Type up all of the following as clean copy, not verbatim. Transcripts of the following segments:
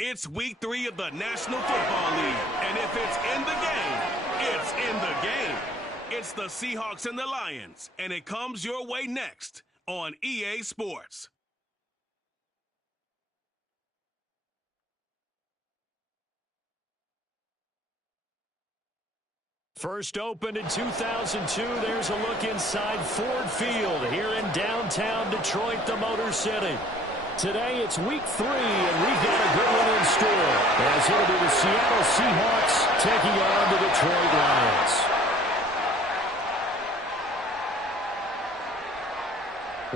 It's week 3 of the National Football League, and if it's in the game, it's in the game. It's the Seahawks and the Lions, and it comes your way next on EA Sports. First opened in 2002, there's a look inside Ford Field here in downtown Detroit, the Motor City. Today it's week 3, and we've got a good one in store, as it'll be the Seattle Seahawks taking on the Detroit Lions.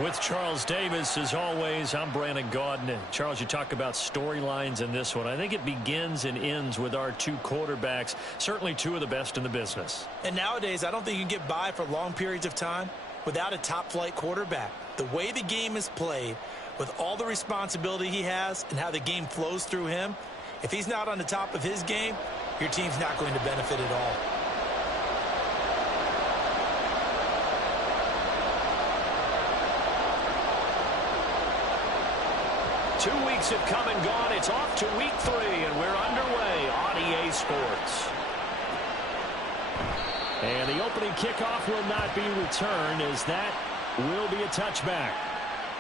With Charles Davis, as always, I'm Brandon Gaudin. Charles, you talk about storylines in this one. I think it begins and ends with our two quarterbacks, certainly two of the best in the business. And nowadays, I don't think you can get by for long periods of time without a top-flight quarterback. The way the game is played, with all the responsibility he has and how the game flows through him, if he's not on the top of his game, your team's not going to benefit at all. Two weeks have come and gone. It's off to week 3, and we're underway on EA Sports. And the opening kickoff will not be returned, as that will be a touchback.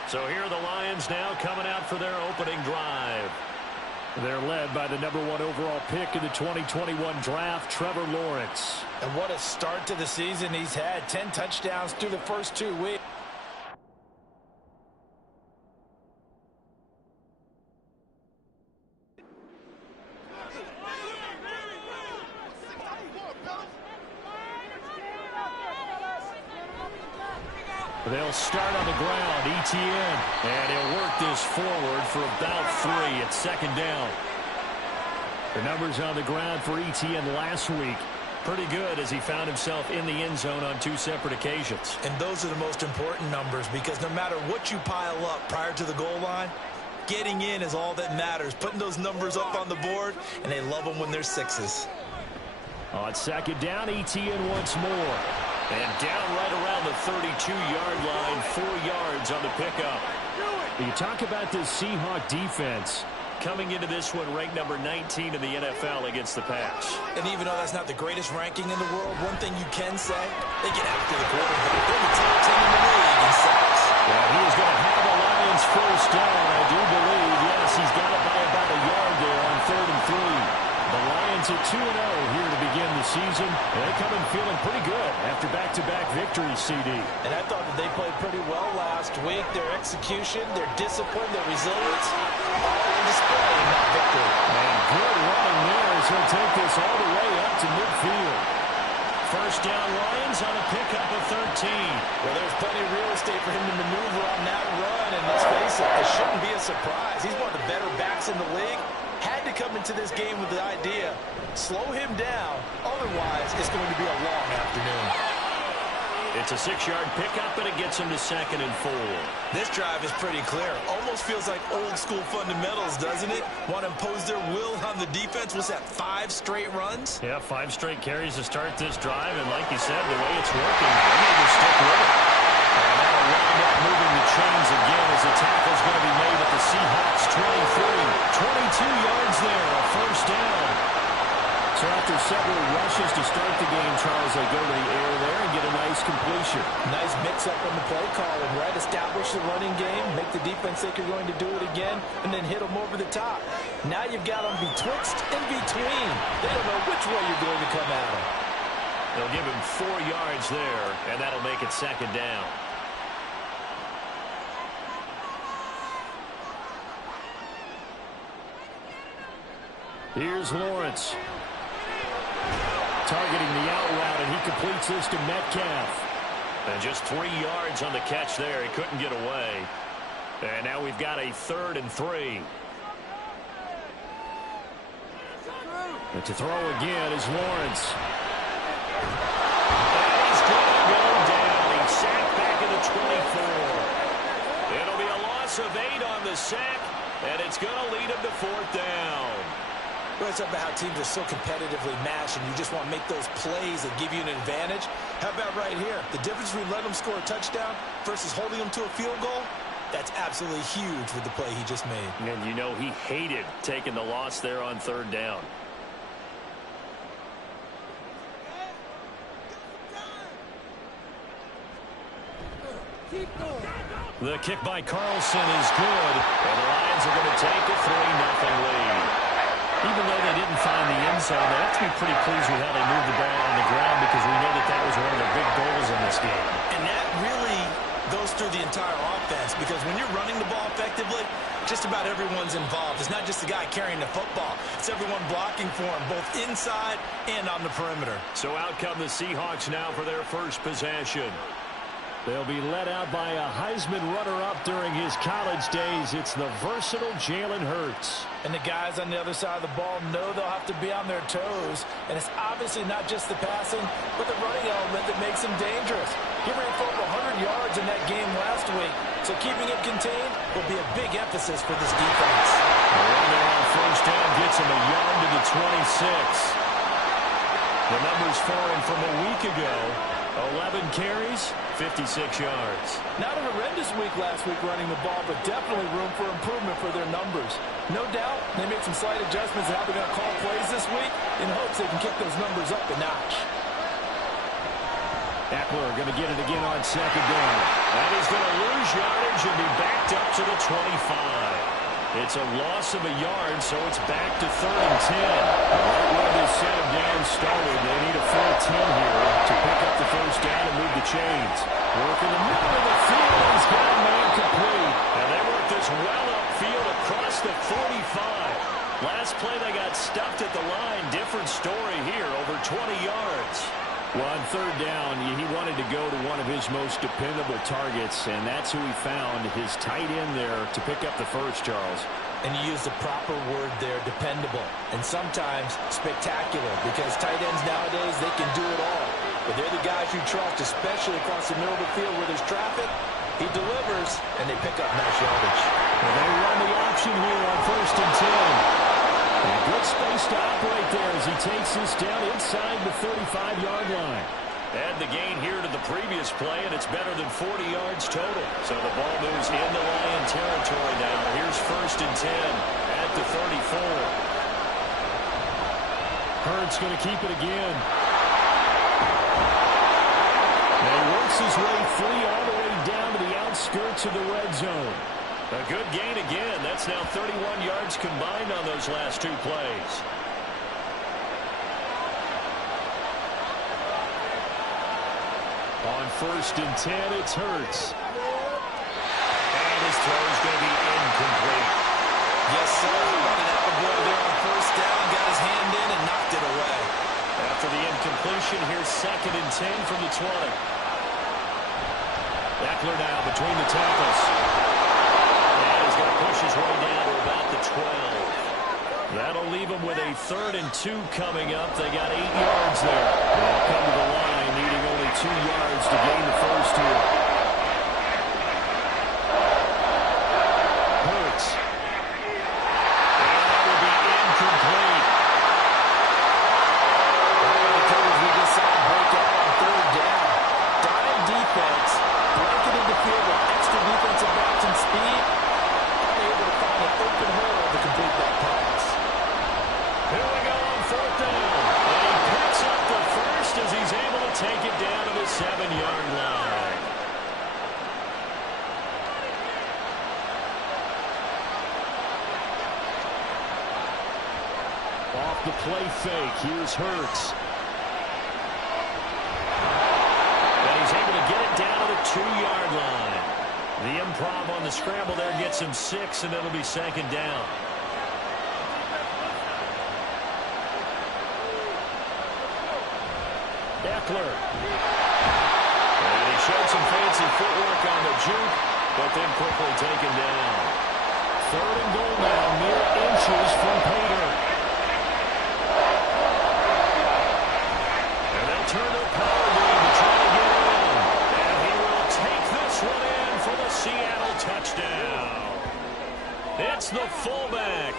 So here are the Lions now coming out for their opening drive. They're led by the #1 overall pick in the 2021 draft, Trevor Lawrence. And what a start to the season he's had. 10 touchdowns through the first 2 weeks. They'll start on the ground, ETN, and he'll work this forward for about 3 at second down. The numbers on the ground for ETN last week, pretty good, as he found himself in the end zone on 2 separate occasions. And those are the most important numbers, because no matter what you pile up prior to the goal line, getting in is all that matters. Putting those numbers up on the board, and they love them when they're 6s. On second down, ETN once more. And down right around the 32-yard line, 4 yards on the pickup. You talk about this Seahawk defense coming into this one ranked number 19 in the NFL against the pass. And even though that's not the greatest ranking in the world, one thing you can say, they get after the quarterback. They're the top 10 in the league in sacks. Well, he is going to have the Lions first down, I do believe. Yes, he's got it by about a yard there on 3rd and 3. The Lions at 2-0 here to begin the season. They come in feeling pretty good after back-to-back victories, CD. And I thought that they played pretty well last week. Their execution, their discipline, their resilience, all on display in that victory. And good running there as he'll take this all the way up to midfield. First down, Lions on a pickup of 13. Well, there's plenty of real estate for him to maneuver on that run. And let's face it, it shouldn't be a surprise. He's one of the better backs in the league. Had to come into this game with the idea, slow him down, otherwise it's going to be a long afternoon. It's a 6-yard pickup, and it gets him to 2nd and 4. This drive is pretty clear. Almost feels like old-school fundamentals, doesn't it? Want to impose their will on the defense. What's that, 5 straight runs? Yeah, 5 straight carries to start this drive, and like you said, the way it's working, they need to stick with it. And that'll wind up moving the chains again as the tackle's going to be made at the Seahawks 23. 22 yards there, a first down. So after several rushes to start the game, Charles, they go to the air there and get a nice completion. Nice mix-up on the play calling, right? Establish the running game, make the defense think you're going to do it again, and then hit them over the top. Now you've got them betwixt and between. They don't know which way you're going to come at them. They'll give him 4 yards there, and that'll make it second down. Here's Lawrence. Targeting the out route, and he completes this to Metcalf. And just 3 yards on the catch there. He couldn't get away. And now we've got a 3rd and 3. And to throw again is Lawrence. And he's going to go down. He's sacked back at the 24. It'll be a loss of 8 on the sack, and it's going to lead him to 4th down. Well, it's about how teams are so competitively matched, and you just want to make those plays that give you an advantage. How about right here? The difference between letting them score a touchdown versus holding them to a field goal? That's absolutely huge with the play he just made. And you know he hated taking the loss there on third down. The kick by Carlson is good, and the Lions are going to take a 3-0 lead. Even though they didn't find the end zone, they have to be pretty pleased with how they moved the ball on the ground because we know that that was one of their big goals in this game. And that really goes through the entire offense because when you're running the ball effectively, just about everyone's involved. It's not just the guy carrying the football. It's everyone blocking for him, both inside and on the perimeter. So out come the Seahawks now for their first possession. They'll be led out by a Heisman runner-up during his college days. It's the versatile Jalen Hurts. And the guys on the other side of the ball know they'll have to be on their toes. And it's obviously not just the passing, but the running element that makes him dangerous. He ran for over 100 yards in that game last week, so keeping it contained will be a big emphasis for this defense. The run there on first down gets him a yard to the 26. The numbers for him from a week ago, 11 carries, 56 yards. Not a horrendous week last week running the ball, but definitely room for improvement for their numbers. No doubt they made some slight adjustments in how they're going to call plays this week in hopes they can kick those numbers up a notch. Eckler going to get it again on second down. And he's going to lose yardage and be backed up to the 25. It's a loss of a yard, so it's back to 3rd and 10. Right where this set of downs started, they need a full 10 here to pick up the first down and move the chains. Work in the middle of the field. He's got a man complete. And they work this well upfield across the 45. Last play they got stuffed at the line. Different story here, over 20 yards. Well, on third down, he wanted to go to one of his most dependable targets, and that's who he found, his tight end there, to pick up the first, Charles. And you use the proper word there, dependable, and sometimes spectacular, because tight ends nowadays, they can do it all. But they're the guys you trust, especially across the middle of the field where there's traffic. He delivers, and they pick up nice yardage. And they run the option here on 1st and 10. And good space to operate there as he takes this down inside the 35-yard line. Add the gain here to the previous play, and it's better than 40 yards total. So the ball moves into Lion territory now. Here's 1st and 10 at the 34. Hurts going to keep it again. And he works his way free all the way down to the outskirts of the red zone. A good gain again. That's now 31 yards combined on those last two plays. On 1st and 10, it's Hurts. And his throw is going to be incomplete. Yes, sir. Running out the board there on 1st down, got his hand in and knocked it away. After the incompletion, here's 2nd and 10 from the 20. Eckler now between the tackles. He's going to push his way down to about the 12. That'll leave him with a 3rd and 2 coming up. They got 8 yards there. They'll come to the line, needing only 2 yards to gain the first here. Hurts. And that will be incomplete. The coverage we just saw break out on 3rd down. Dive defense, blanketed the field with extra defensive backs and speed. Able to find an open hole to complete that pass. Here we go on 4th down. And he picks up the first as he's able to take it down to the 7-yard line. Off the play fake, here's Hurts. And he's able to get it down to the 2-yard line. The improv on the scramble there gets him 6, and it'll be 2nd down. Eckler. And he showed some fancy footwork on the juke, but then quickly taken down. 3rd and goal now, mere inches from Pater. And they'll turn their power lead to try to get in. And he will take this one in for the Seattle touchdown. It's the fullback.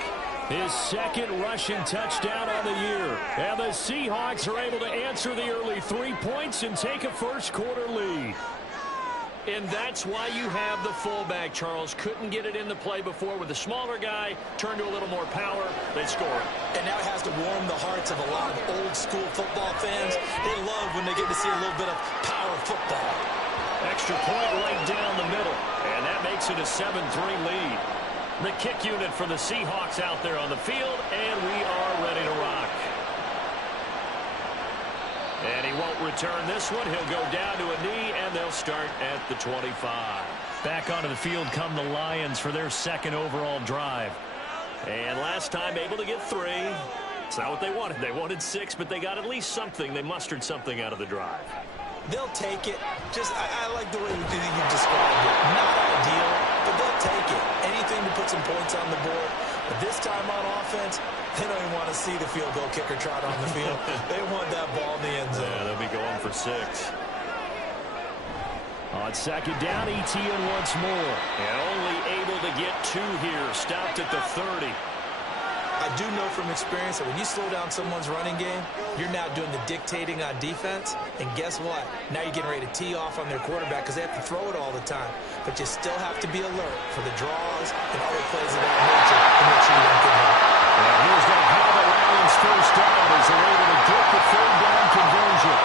His 2nd rushing touchdown on the year. And the Seahawks are able to answer the early 3 points and take a first quarter lead. And that's why you have the fullback, Charles. Couldn't get it in the play before with the smaller guy. Turned to a little more power. They score it. And now it has to warm the hearts of a lot of old-school football fans. They love when they get to see a little bit of power football. Extra point right down the middle. And that makes it a 7-3 lead. The kick unit for the Seahawks out there on the field. And we are ready to rock. And he won't return this one. He'll go down to a knee, and they'll start at the 25. Back onto the field come the Lions for their second overall drive. And last time able to get 3. It's not what they wanted. They wanted 6, but they got at least something. They mustered something out of the drive. They'll take it. I like the way you described it. Not ideal, but they'll take it. Anything to put some points on the board. But this time on offense, they don't even want to see the field goal kicker trot on the field. They want that ball in the end zone. Yeah, they'll be going for 6. On second down, Etienne once more. And only able to get 2 here. Stopped at the 30. I do know from experience that when you slow down someone's running game, you're now doing the dictating on defense. And guess what? Now you're getting ready to tee off on their quarterback because they have to throw it all the time. But you still have to be alert for the draws and other plays of that nature to make sure you don't get hurt. And here's going to have the Lions first down as they're able to get the third down conversion.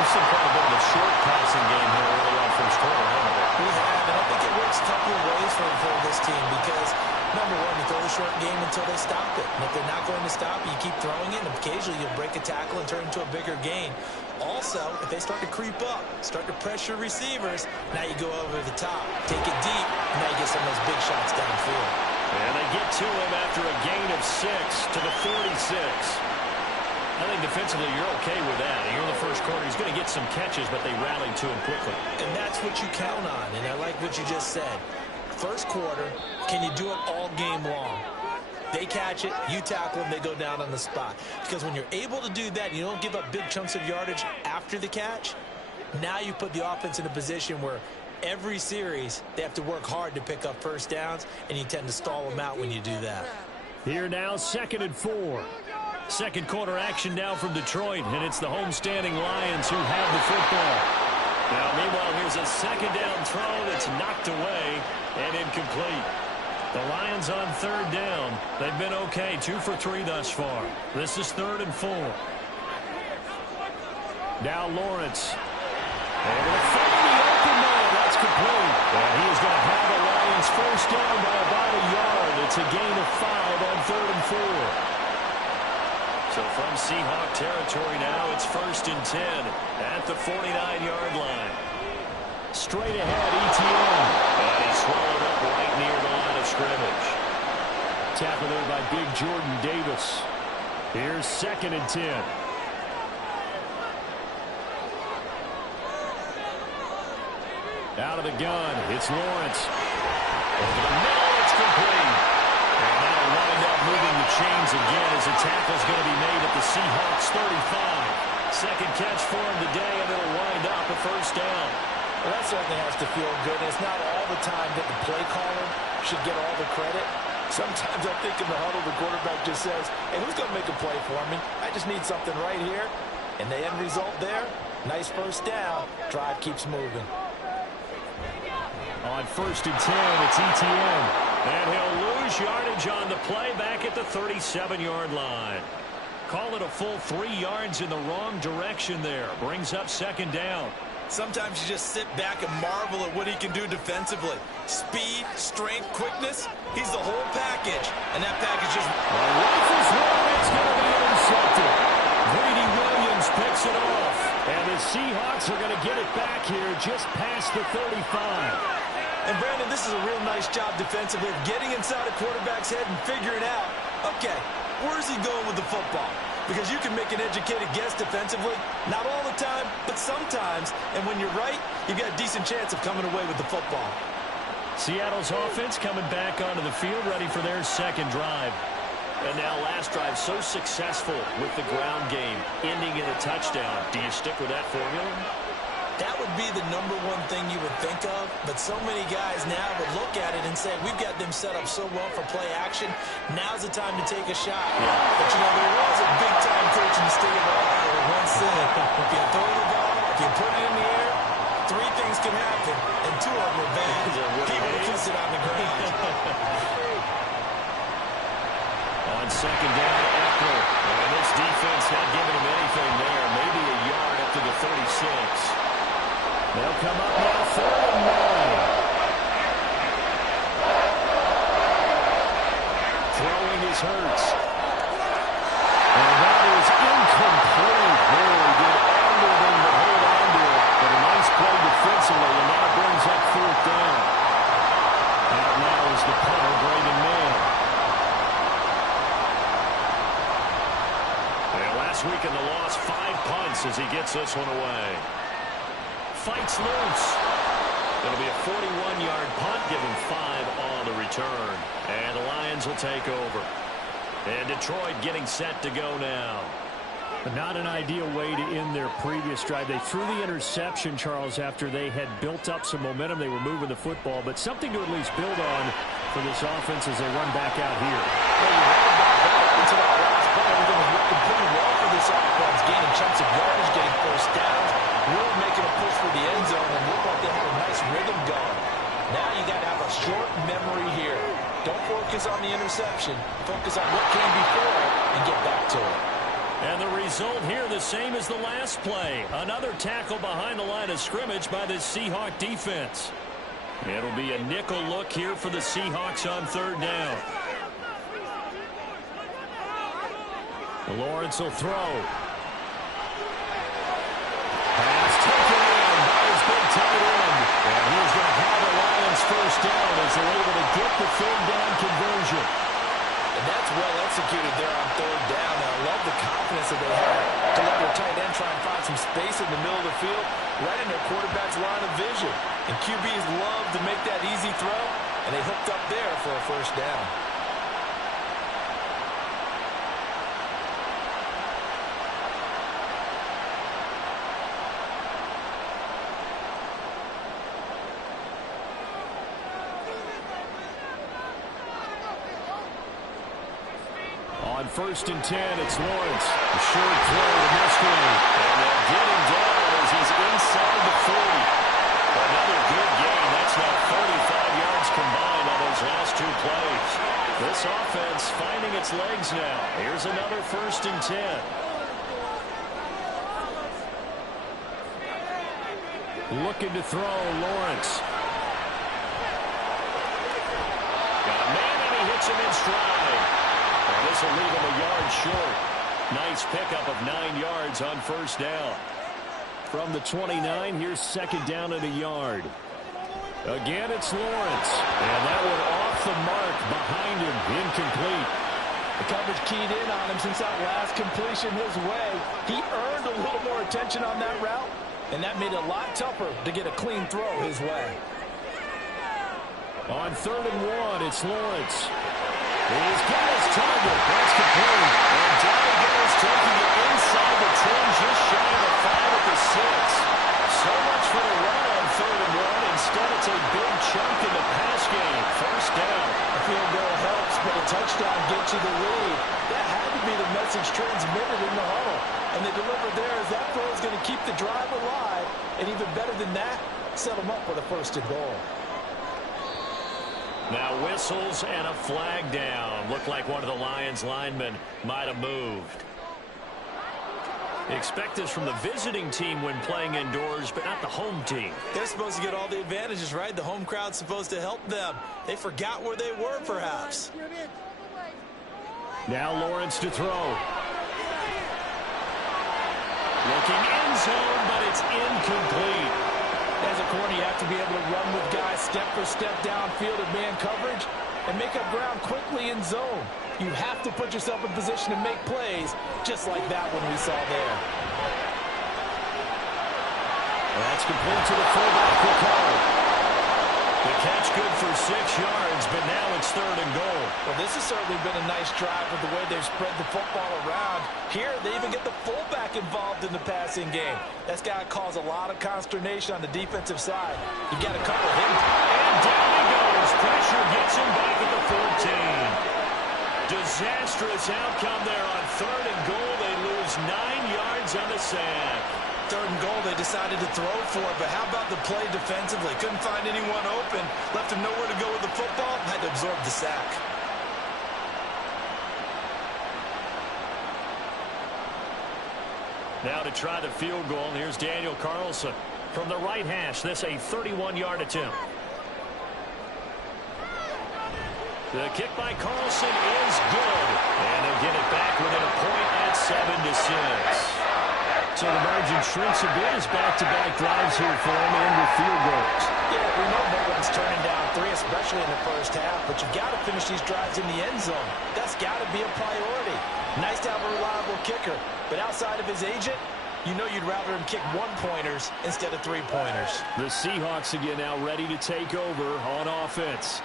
There's some kind of bit of a short passing game here early on first quarter, haven't we? We have, and I think it works a couple of ways for this team because, number one, you throw the short game until they stop it. And if they're not going to stop it, you keep throwing it, and occasionally you'll break a tackle and turn it into a bigger gain. Also, if they start to creep up, start to pressure receivers, now you go over the top, take it deep, and now you get some of those big shots downfield. And they get to him after a gain of 6 to the 46. I think defensively you're okay with that. Here in the first quarter, he's going to get some catches, but they rallied to him quickly. And that's what you count on, and I like what you just said. First quarter, can you do it all game long? They catch it, you tackle them, they go down on the spot. Because when you're able to do that, you don't give up big chunks of yardage after the catch, now you put the offense in a position where every series they have to work hard to pick up first downs, and you tend to stall them out when you do that. Here now, 2nd and 4. Second quarter action now from Detroit, and it's the homestanding Lions who have the football. Now, meanwhile, here's a second down throw that's knocked away and incomplete. The Lions on third down. They've been okay, 2 for 3 thus far. This is 3rd and 4. Now Lawrence. Able to find the open man. That's complete. And he is going to have the Lions first down by about a yard. It's a gain of 5 on 3rd and 4. So from Seahawk territory now, it's 1st and 10 at the 49-yard line. Straight ahead, Etienne. And he's swallowed up right near the line of scrimmage. Tackle there by big Jordan Davis. Here's 2nd and 10. Out of the gun, it's Lawrence. Over the middle, it's complete. And that'll wind up moving the chains again as the tackle's going to be made at the Seahawks 35. Second catch for him today, and it'll wind up a first down. Well, that certainly has to feel good. It's not all the time that the play caller should get all the credit. Sometimes I think in the huddle, the quarterback just says, hey, who's going to make a play for me? I just need something right here. And the end result there, nice first down. Drive keeps moving. On 1st and 10, it's Etienne. And he'll lose yardage on the play back at the 37-yard line. Call it a full 3 yards in the wrong direction there. Brings up 2nd down. Sometimes you just sit back and marvel at what he can do defensively. Speed, strength, quickness. He's the whole package. And that package just... Rifles one. It's going to be intercepted. Brady Williams picks it off. And the Seahawks are going to get it back here just past the 35. And, Brandon, this is a real nice job defensively of getting inside a quarterback's head and figuring out, okay, where's he going with the football? Because you can make an educated guess defensively, not all the time, but sometimes. And when you're right, you've got a decent chance of coming away with the football. Seattle's offense coming back onto the field, ready for their second drive. And now last drive so successful with the ground game, ending in a touchdown. Do you stick with that formula? That would be the number one thing you would think of, but so many guys now would look at it and say, we've got them set up so well for play action, now's the time to take a shot. Yeah. But, you know, there was a big-time coach in the state of Ohio that once said, if you throw the ball, if you put it in the air, 3 things things can happen, and two of them were bad. He would kiss it on the ground. On second down, Eckler. And this defense not giving him anything there. Maybe a yard up to the 36. They'll come up now, 3rd and 9. Throwing is Hurts. And that is incomplete. Really did everything to hold on to it. But a nice play defensively, and now brings up 4th down. Out now is the punter, Brandon Mann. And last week in the loss, 5 punts as he gets this one away. Fights loose. It'll be a 41-yard punt, give him 5 on the return. And the Lions will take over. And Detroit getting set to go now. But not an ideal way to end their previous drive. They threw the interception, Charles, after they had built up some momentum. They were moving the football, but something to at least build on for this offense as they run back out here. Well, you read about that into that last play. Everything was working pretty well for this offense, gaining chunks of yardage, getting first downs, really making a push for the end zone, and looked like they had a nice rhythm going. Now you got to have a short memory here. Don't focus on the interception. Focus on what came before it and get back to it. And the result here the same as the last play. Another tackle behind the line of scrimmage by the Seahawk defense. It'll be a nickel look here for the Seahawks on 3rd down. Lawrence will throw. Pass taken in by his big tight end. And he's going to have the Lions first down as they're able to get the 3rd down conversion. And that's well executed there on 3rd down. I love the confidence that they have to let their tight end try and find some space in the middle of the field, right in their quarterback's line of vision. And QBs love to make that easy throw, and they hooked up there for a first down. On 1st and 10, it's Lawrence. A short throw to Musgrave. And they'll get him down as he's inside the 40. Another good game. That's now 35 yards combined on those last 2 plays. This offense finding its legs now. Here's another 1st and 10. Looking to throw, Lawrence. Got a man and he hits him in stride. And this will leave him a yard short. Nice pickup of 9 yards on 1st down. From the 29, here's 2nd down and a yard. Again, it's Lawrence. And that one off the mark behind him. Incomplete. The coverage keyed in on him since that last completion his way. He earned a little more attention on that route, and that made it a lot tougher to get a clean throw his way. On 3rd and 1, it's Lawrence. He's got his target. That's complete. And down he goes, taking it inside the 10, just shy of the 5 at the 6. So much for the run on 3rd and 1. Instead, it's a big chunk in the pass game. First down. A field goal helps, but a touchdown gets you the lead. That had to be the message transmitted in the huddle. And they delivered there as that throw is going to keep the drive alive. And even better than that, set them up with a 1st and goal. Now whistles and a flag down. Looked like one of the Lions linemen might have moved. Expect this from the visiting team when playing indoors, but not the home team. They're supposed to get all the advantages, right? The home crowd's supposed to help them. They forgot where they were, perhaps. Now Lawrence to throw. Looking end zone, but it's incomplete. As a corner, you have to be able to run with guys step for step downfield in man coverage and make up ground quickly in zone. You have to put yourself in position to make plays, just like that one we saw there. That's complete to the fullback, Ricard. The catch good for 6 yards, but now it's 3rd and goal. Well, this has certainly been a nice drive with the way they've spread the football around. Here, they even get the fullback involved in the passing game. That's got to cause a lot of consternation on the defensive side. You've got to cover him. And down he goes. Pressure gets him back at the 14. Disastrous outcome there on 3rd and goal. They lose 9 yards on the sack. 3rd and goal, they decided to throw for it. But how about the play defensively? Couldn't find anyone open. Left him nowhere to go with the football. Had to absorb the sack. Now to try the field goal, here's Daniel Carlson. From the right hash, this a 31-yard attempt. The kick by Carlson is good. And they'll get it back within a point at 7-6. So the margin shrinks a bit as back-to-back drives here for him and with field goals. Yeah, we know no one's turning down 3, especially in the first half, but you've got to finish these drives in the end zone. That's got to be a priority. Nice to have a reliable kicker, but outside of his agent, you know you'd rather him kick 1-pointers instead of 3-pointers. The Seahawks again now ready to take over on offense.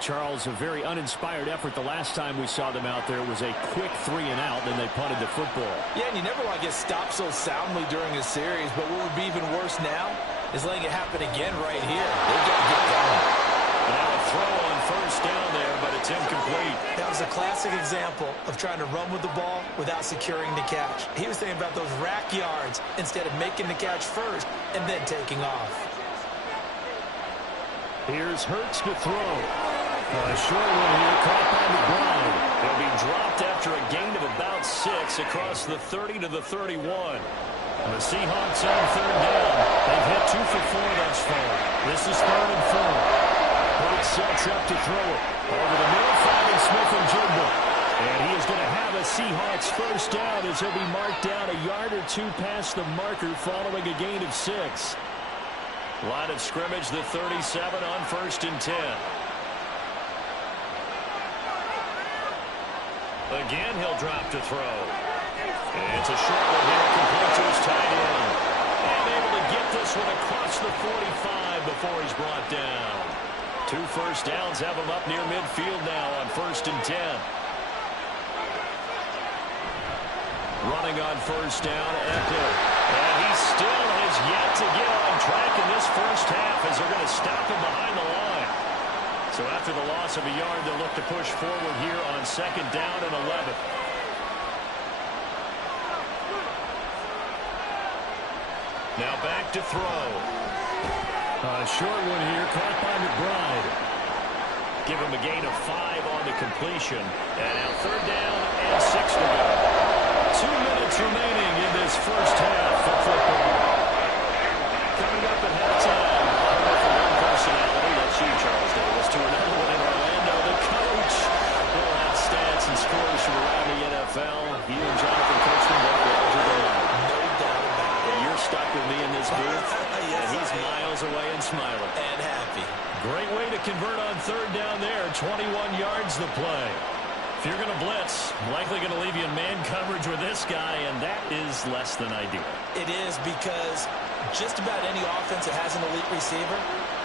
Charles, a very uninspired effort the last time we saw them out there. It was a quick 3-and-out, then they punted the football. Yeah, and you never want to get stopped so soundly during a series, but what would be even worse now is letting it happen again right here. They've got to get going. Now a throw on first down there, but it's incomplete. That was a classic example of trying to run with the ball without securing the catch. He was thinking about those rack yards instead of making the catch first and then taking off. Here's Hurts to throw. A short one here, caught by McBride. They'll be dropped after a gain of about 6 across the 30 to the 31. The Seahawks on 3rd down. They've hit 2 for 4 thus far. This is 3rd and 4. Hurts sets up to throw it. Over the middle, finding Smith-Njigba. And he is going to have a Seahawks first down as he'll be marked down a yard or 2 past the marker following a gain of 6. Line of scrimmage, the 37 on 1st and 10. Again, he'll drop to throw. And it's a short one here, complete to his tight end. And able to get this one across the 45 before he's brought down. 2 first downs have him up near midfield now on 1st and 10. Running on first down, Eckler. And he still has yet to get on track in this first half as they're going to stop him behind the line. So after the loss of a yard, they'll look to push forward here on 2nd down and 11. Now back to throw. A short one here, caught by McBride. Give him a gain of 5 on the completion. And now 3rd down and 6 to go. 2 minutes remaining in this first half of football. Coming up at halftime, for one personality, that's you, Charles Davis, to another one in Orlando. The coach will have stats and scores from around the NFL. He and Jonathan Coachman both larger than life. No doubt about it. And you're stuck with me in this booth, and he's miles away and smiling. And happy. Great way to convert on 3rd down there. 21 yards the play. If you're going to blitz, likely going to leave you in man coverage with this guy, and that is less than ideal. It is, because just about any offense that has an elite receiver,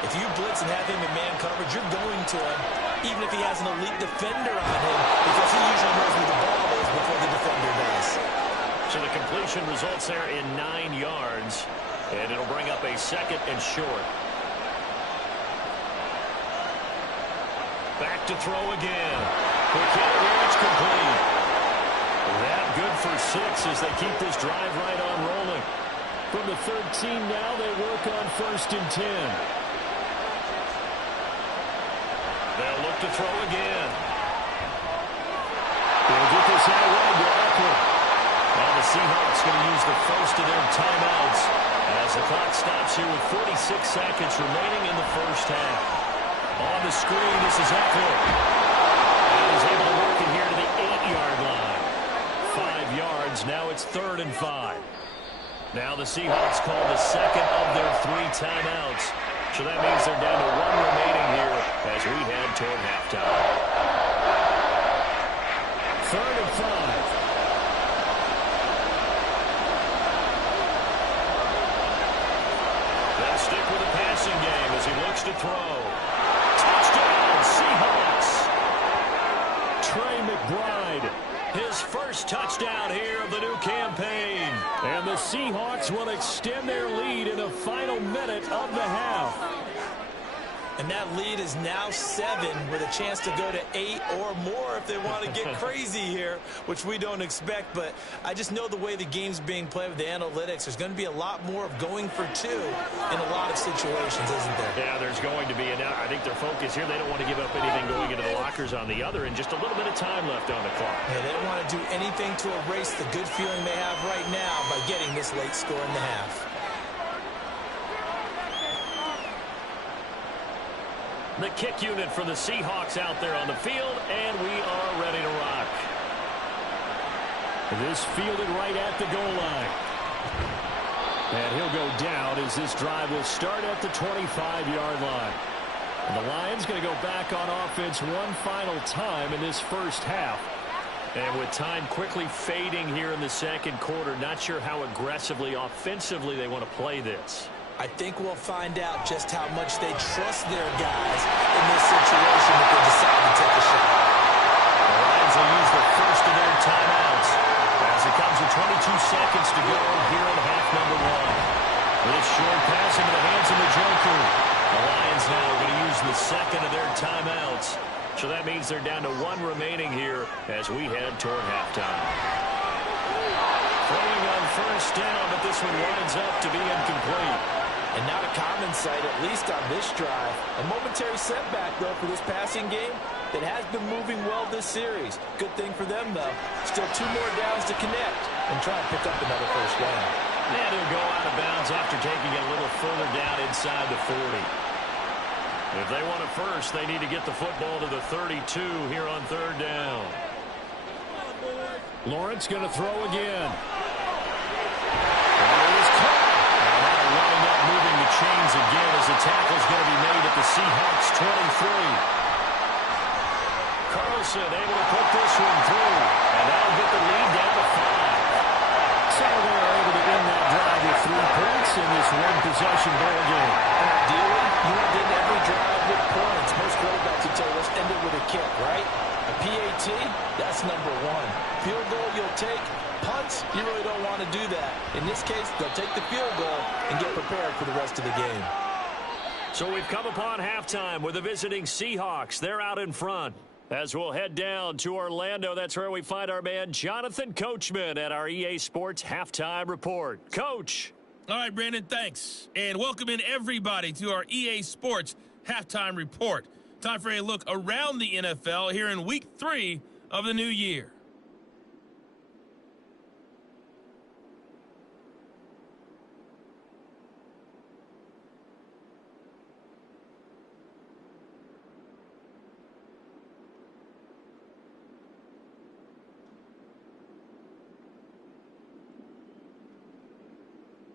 if you blitz and have him in man coverage, you're going to him, even if he has an elite defender on him, because he usually knows where the ball is before the defender does. So the completion results there in 9 yards, and it'll bring up a 2nd and short. Back to throw again. Quick hit here, it's complete. That good for 6 as they keep this drive right on rolling. From the 13 now, they work on 1st and 10. They'll look to throw again. They'll get this out wide to Eckler. Now the Seahawks going to use the first of their timeouts as the clock stops here with 46 seconds remaining in the first half. On the screen, this is Eckler. And he's able to work it here to the 8-yard line. 5 yards, now it's 3rd and 5. Now the Seahawks call the 2nd of their 3 timeouts. So that means they're down to 1 remaining here as we head toward halftime. 3rd and 5. They'll stick with the passing game as he looks to throw. Touchdown, Seahawks. Trey McBride, his first touchdown here of the new campaign. And the Seahawks will extend their lead in the final minute of the half. And that lead is now 7 with a chance to go to 8 or more if they want to get crazy here, which we don't expect. But I just know the way the game's being played with the analytics, there's going to be a lot more of going for 2 in a lot of situations, isn't there? Yeah, there's going to be. And I think their focus here, they don't want to give up anything going into the lockers on the other, and just a little bit of time left on the clock. Yeah, they don't want to do anything to erase the good feeling they have right now by getting this late score in the half. The kick unit for the Seahawks out there on the field, and we are ready to rock. This fielded right at the goal line. And he'll go down as this drive will start at the 25-yard line. And the Lions going to go back on offense one final time in this first half. And with time quickly fading here in the second quarter, not sure how aggressively, offensively they want to play this. I think we'll find out just how much they trust their guys in this situation if they decide to take a shot. The Lions will use the first of their timeouts as it comes with 22 seconds to go here in half number 1. This short pass into the hands of the Joker. The Lions now are going to use the second of their timeouts. So that means they're down to 1 remaining here as we head toward halftime. Throwing on first down, but this one winds up to be incomplete. And not a common sight, at least on this drive. A momentary setback, though, for this passing game that has been moving well this series. Good thing for them, though. Still 2 more downs to connect and try and pick up another first down. And he'll go out of bounds after taking it a little further down inside the 40. If they want a first, they need to get the football to the 32 here on third down. Lawrence going to throw again. Moving the chains again as the tackle's going to be made at the Seahawks 23. Carlson able to put this one through, and that'll get the lead down to 5. So they're able to win that drive with 3 points in this one-possession ball game. Ideally, you want to end every drive with points. Most quarterbacks would tell you, let's end it with a kick, right? A PAT, that's number 1. Field goal you'll take. Punts, you really don't want to do that. In this case, they'll take the field goal and get prepared for the rest of the game. So we've come upon halftime with the visiting Seahawks. They're out in front. As we'll head down to Orlando, that's where we find our man Jonathan Coachman at our EA Sports Halftime Report. Coach. All right, Brandon, thanks. And welcome in everybody to our EA Sports Halftime Report. Time for a look around the NFL here in Week 3 of the new year.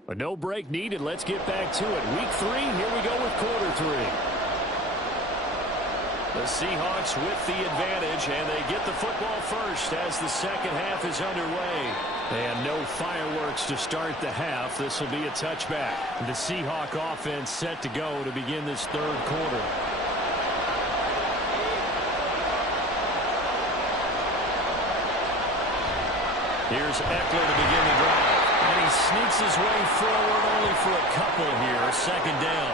A no break needed. Let's get back to it. Week 3, here we go with quarter 3. The Seahawks with the advantage, and they get the football first as the second half is underway. And no fireworks to start the half. This will be a touchback. The Seahawk offense set to go to begin this third quarter. Here's Eckler to begin the drive. And he sneaks his way forward only for a couple here. Second down.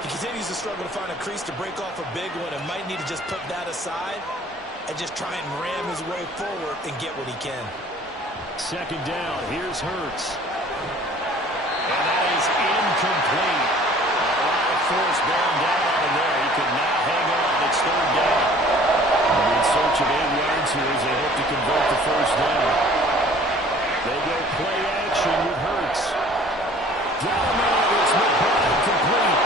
He continues to struggle to find a crease to break off a big one and might need to just put that aside and just try and ram his way forward and get what he can. Second down. Here's Hurts. And that is incomplete. A lot of force bearing down on him there. He could not hang on. It's third down. And in search of 8 yards here as they hope to convert the first down. They go play action with Hurts. Down the middle, it's McBride complete.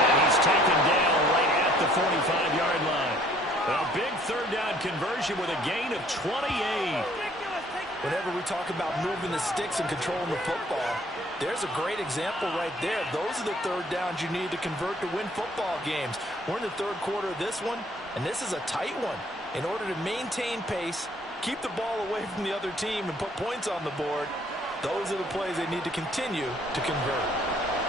And he's taken down right at the 45-yard line. A big third down conversion with a gain of 28. Whenever we talk about moving the sticks and controlling the football, there's a great example right there. Those are the third downs you need to convert to win football games. We're in the third quarter of this one, and this is a tight one. In order to maintain pace, keep the ball away from the other team, and put points on the board, those are the plays they need to continue to convert.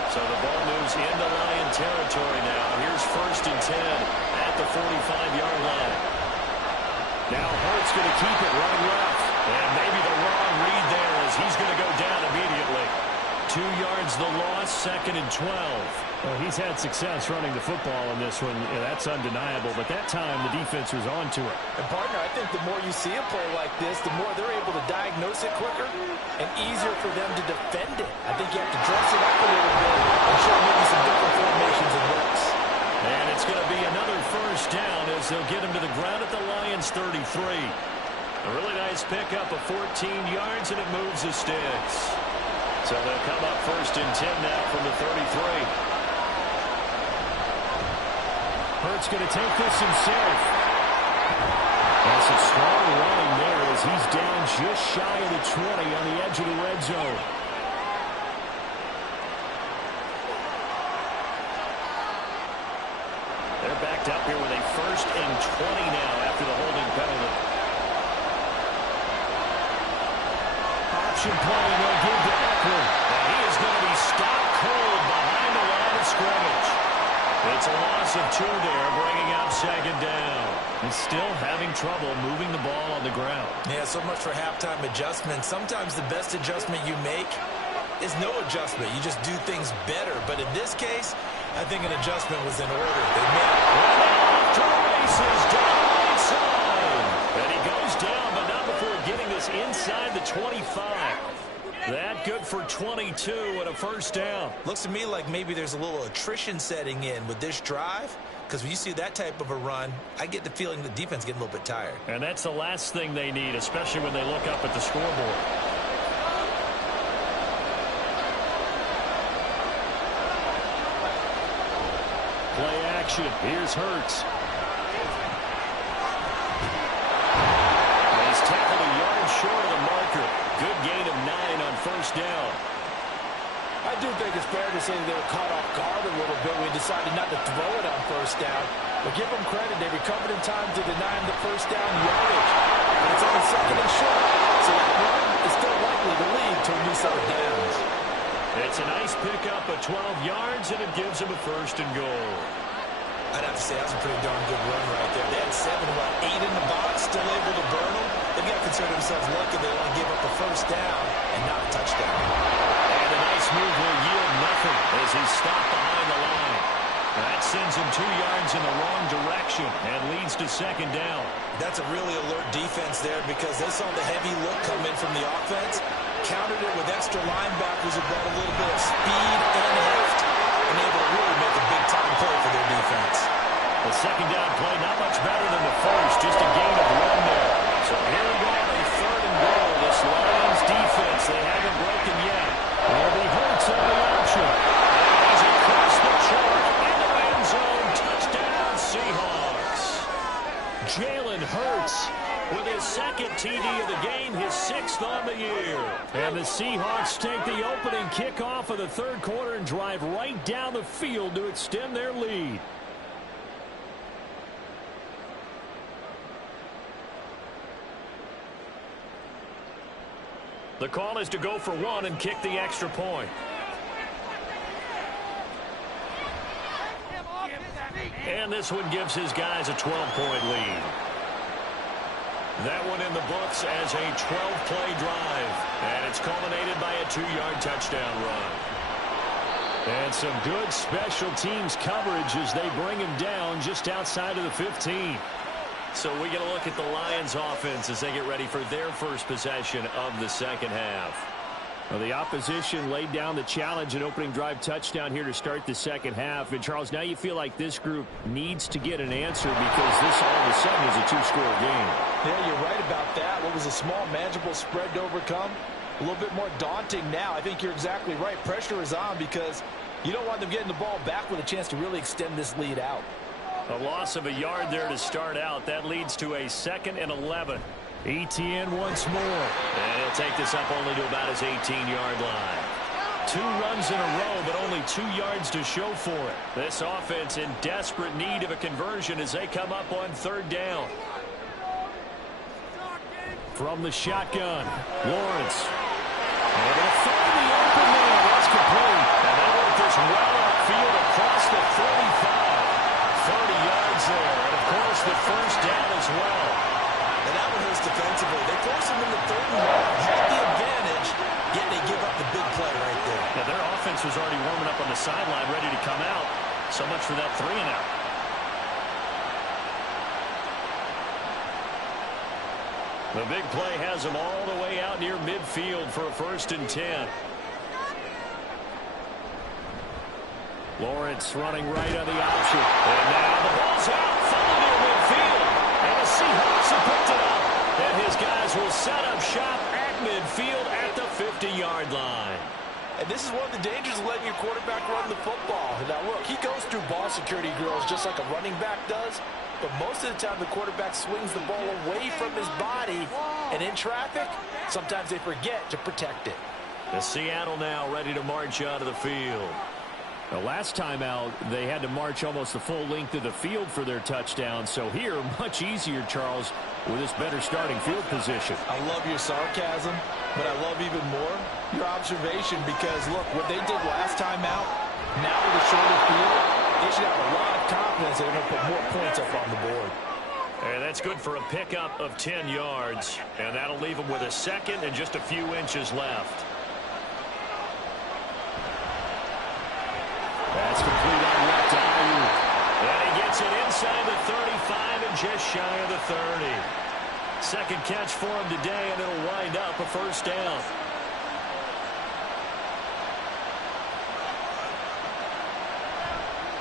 So the ball moves into Lion territory now. Here's first and 10 at the 45-yard line. Now Hurts going to keep it running left. And maybe the wrong read there as he's going to go down immediately. 2 yards the loss, 2nd and 12. Well, he's had success running the football in this one. Yeah, that's undeniable. But that time, the defense was on to it. And, partner, I think the more you see a play like this, the more they're able to diagnose it quicker and easier for them to defend it. I think you have to dress it up a little bit and show maybe some different formations and looks. And it's going to be another first down as they'll get him to the ground at the Lions' 33. A really nice pickup of 14 yards, and it moves the sticks. So they'll come up 1st and 10 now from the 33. Hurts going to take this himself. That's some strong running there as he's down just shy of the 20 on the edge of the red zone. They're backed up here with a 1st and 20 now after the holding penalty. Option play, they'll give to Eckler. And he is going to be stopped cold behind the line of scrimmage. It's a loss of 2 there, bringing up 2nd down. He's still having trouble moving the ball on the ground. Yeah, so much for halftime adjustment. Sometimes the best adjustment you make is no adjustment. You just do things better. But in this case, I think an adjustment was in order. They made it. Off to the races, down the right side. And he goes down, but not before getting this inside the 25. That good for 22 and a first down. Looks to me like maybe there's a little attrition setting in with this drive, because when you see that type of a run, I get the feeling the defense getting a little bit tired. And that's the last thing they need, especially when they look up at the scoreboard. Play action. Here's Hurts. He's tackled a yard short of the marker. Good gain of 9 on first down. I do think it's fair to say they were caught off guard a little bit. We decided not to throw it on first down. But give them credit. They recovered in time to deny him the first down yardage. And it's only 2nd and short. So that run is still likely to lead to a new set of downs. It's a nice pickup of 12 yards, and it gives him a 1st and goal. I'd have to say that was a pretty darn good run right there. They had 8 in the box, still able to burn them. They've got to consider themselves lucky they only gave up a first down and not a touchdown. And a nice move will yield nothing as he's stopped behind the line. That sends him 2 yards in the wrong direction and leads to 2nd down. That's a really alert defense there because they saw the heavy look come in from the offense, countered it with extra linebackers who brought a little bit of speed and heft, and able to really make a big-time play for their defense. The 2nd down play, not much better than the first, just a gain of 1 there. So here we go, a 3rd and goal. This Lions defense, they haven't broken yet. Will be Hurts on the option. As he across the chalk in the end zone, touchdown Seahawks. Jalen Hurts with his 2nd TD of the game, his 6th on the year. And the Seahawks take the opening kickoff of the 3rd quarter and drive right down the field to extend their lead. The call is to go for 1 and kick the extra point. And this one gives his guys a 12-point lead. That one in the books as a 12-play drive. And it's culminated by a 2-yard touchdown run. And some good special teams coverage as they bring him down just outside of the 15. So we get a look at the Lions offense as they get ready for their first possession of the 2nd half. Well, the opposition laid down the challenge and opening drive touchdown here to start the 2nd half. And, Charles, now you feel like this group needs to get an answer because this all of a sudden is a 2-score game. Yeah, you're right about that. What was a small, manageable spread to overcome? A little bit more daunting now. I think you're exactly right. Pressure is on because you don't want them getting the ball back with a chance to really extend this lead out. A loss of a yard there to start out. That leads to a 2nd and 11. ETN once more. And he'll take this up only to about his 18-yard line. 2 runs in a row, but only 2 yards to show for it. This offense in desperate need of a conversion as they come up on 3rd down. From the shotgun, Lawrence. And they'll find the open man. That's complete. And they work this well upfield across the 35. 30 yards there. And, of course, the first down as well. And that one hurts defensively. They force him into 3rd and 1, had the advantage, yet they give up the big play right there. And defense was already warming up on the sideline, ready to come out. So much for that 3-and-out. The big play has him all the way out near midfield for a 1st and 10. Lawrence running right on the option. And now the ball's out, falling near midfield. And the Seahawks have picked it up. And his guys will set up shop at midfield at the 50-yard line. And this is one of the dangers of letting your quarterback run the football. Now, look, he goes through ball security drills just like a running back does. But most of the time, the quarterback swings the ball away from his body. And in traffic, sometimes they forget to protect it. The Seattle now ready to march out of the field. The last time out, they had to march almost the full length of the field for their touchdown. So here, much easier, Charles, with this better starting field position. I love your sarcasm, but I love even more your observation because, look, what they did last time out, now with a shorter field, they should have a lot of confidence they're going to put more points up on the board. And that's good for a pickup of 10 yards. And that'll leave them with a 2nd and just a few inches left. That's complete on left to Ayuk. And he gets it inside the 35 and just shy of the 30. 2nd catch for him today, and it'll wind up a 1st down.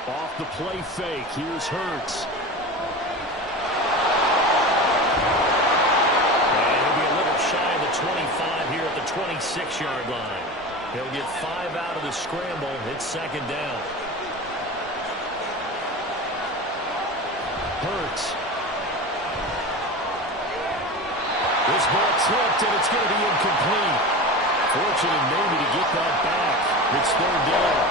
Off the play fake. Here's Hurts. And he'll be a little shy of the 25 here at the 26-yard line. He'll get 5 out of the scramble. It's 2nd down. Hurts. This ball tipped, and it's going to be incomplete. Fortunate maybe to get that back. It's 3rd down.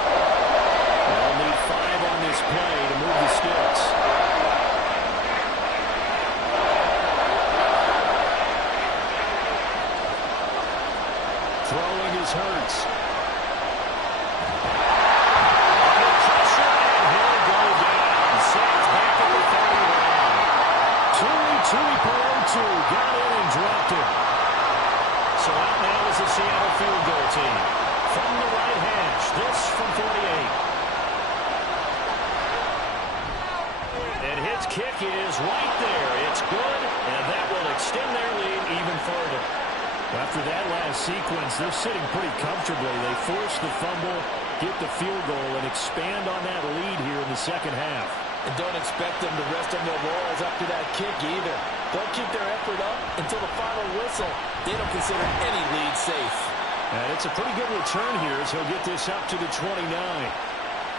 They'll need 5 on this play to move the sticks. Throwing is Hurts. Under pressure, and he'll go down. Sacked back at the 31. Tui got in and dropped it. So out now is the Seattle field goal team. From the right hash, this from 48. And his kick is right there. It's good, and that will extend their lead even further. After that last sequence, they're sitting pretty comfortably. They force the fumble, get the field goal, and expand on that lead here in the 2nd half. And don't expect them to rest on their laurels after that kick either. They'll keep their effort up until the final whistle. They don't consider any lead safe. And it's a pretty good return here as he'll get this up to the 29.